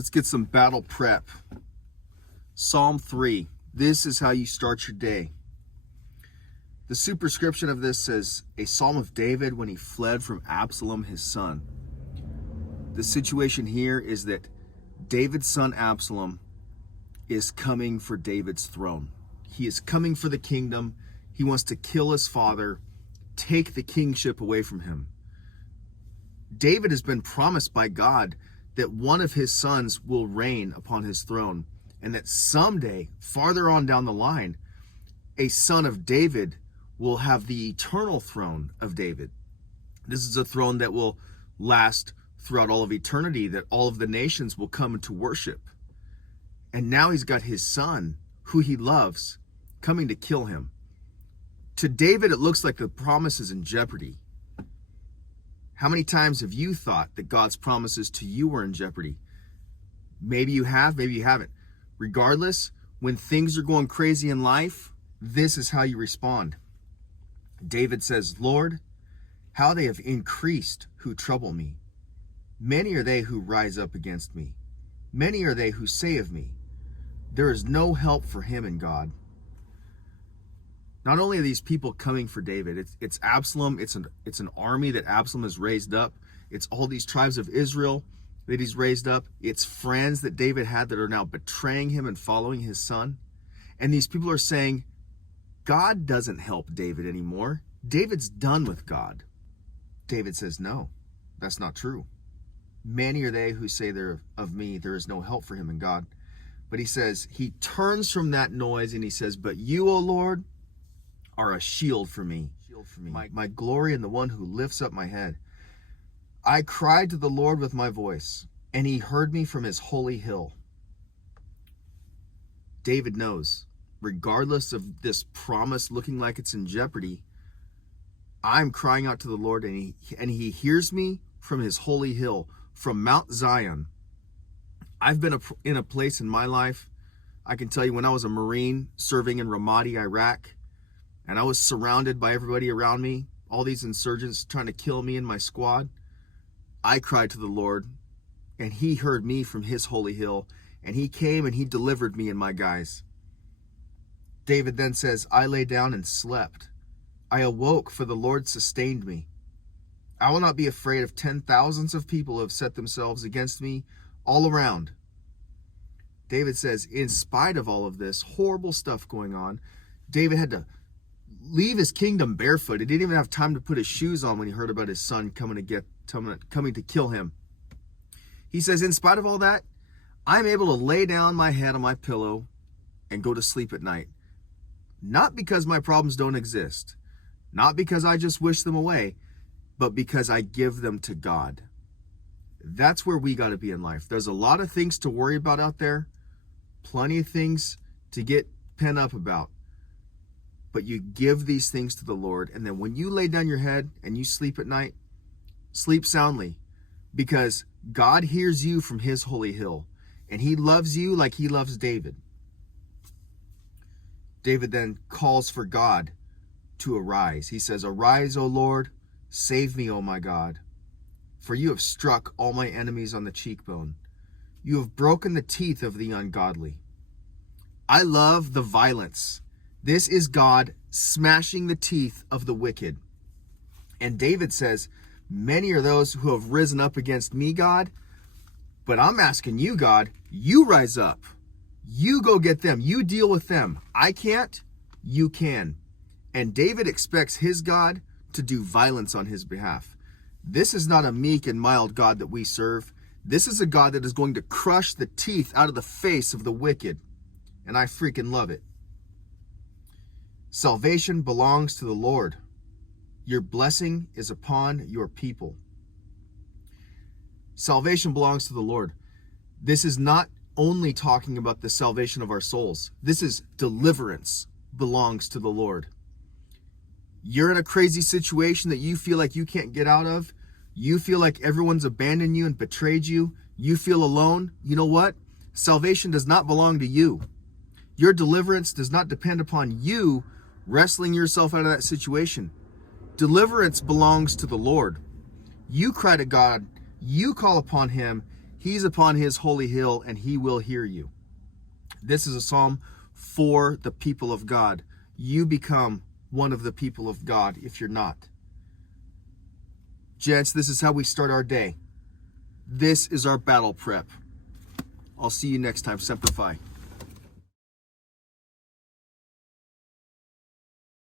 Let's get some battle prep. Psalm 3. This is how you start your day. The superscription of this says, a psalm of David when he fled from Absalom, his son. The situation here is that David's son Absalom is coming for David's throne. He is coming for the kingdom. He wants to kill his father, take the kingship away from him. David has been promised by God that one of his sons will reign upon his throne, and that someday, farther on down the line, a son of David will have the eternal throne of David. This is a throne that will last throughout all of eternity, that all of the nations will come to worship. And now he's got his son, who he loves, coming to kill him. To David, it looks like the promise is in jeopardy. How many times have you thought that God's promises to you were in jeopardy? Maybe you have, maybe you haven't. Regardless, when things are going crazy in life, this is how you respond. David says, Lord, how they have increased who trouble me. Many are they who rise up against me. Many are they who say of me, there is no help for him in God. Not only are these people coming for David, it's Absalom, it's an army that Absalom has raised up. It's all these tribes of Israel that he's raised up. It's friends that David had that are now betraying him and following his son. And these people are saying, God doesn't help David anymore. David's done with God. David says, no, that's not true. Many are they who say they're of me, there is no help for him in God. But he says, he turns from that noise and he says, but you, O Lord, are a shield for me, my glory and the one who lifts up my head. I cried to the Lord with my voice, and he heard me from his holy hill. David knows, regardless of this promise looking like it's in jeopardy, I'm crying out to the Lord, and he hears me from his holy hill, from Mount Zion. I've been in a place in my life, I can tell you, when I was a Marine serving in Ramadi, Iraq, and I was surrounded by everybody around me, all these insurgents trying to kill me and my squad, I cried to the Lord, and he heard me from his holy hill, and he came and he delivered me and my guys. David then says, I lay down and slept. I awoke, for the Lord sustained me. I will not be afraid of 10,000s of people who have set themselves against me all around. David says, in spite of all of this horrible stuff going on, David had to leave his kingdom barefoot. He didn't even have time to put his shoes on when he heard about his son coming to kill him. He says, in spite of all that, I'm able to lay down my head on my pillow and go to sleep at night. Not because my problems don't exist, not because I just wish them away, but because I give them to God. That's where we got to be in life. There's a lot of things to worry about out there, plenty of things to get pent up about. But you give these things to the Lord, and then when you lay down your head and you sleep at night, sleep soundly, because God hears you from his holy hill, and he loves you like he loves David. David then calls for God to arise. He says, arise, O Lord, save me, O my God, for you have struck all my enemies on the cheekbone. You have broken the teeth of the ungodly. I love the violence. This is God smashing the teeth of the wicked. And David says, many are those who have risen up against me, God, but I'm asking you, God, you rise up. You go get them. You deal with them. I can't. You can. And David expects his God to do violence on his behalf. This is not a meek and mild God that we serve. This is a God that is going to crush the teeth out of the face of the wicked. And I freaking love it. Salvation belongs to the Lord. Your blessing is upon your people. Salvation belongs to the Lord. This is not only talking about the salvation of our souls. This is deliverance belongs to the Lord. You're in a crazy situation that you feel like you can't get out of. You feel like everyone's abandoned you and betrayed you. You feel alone. You know what? Salvation does not belong to you. Your deliverance does not depend upon you wrestling yourself out of that situation. Deliverance belongs to the Lord. You cry to God, you call upon him, He's upon his holy hill, and he will hear you. This is a psalm for the people of God. You become one of the people of God if you're not. Gents, this is how we start our day. This is our battle prep. I'll see you next time. Semper Fi.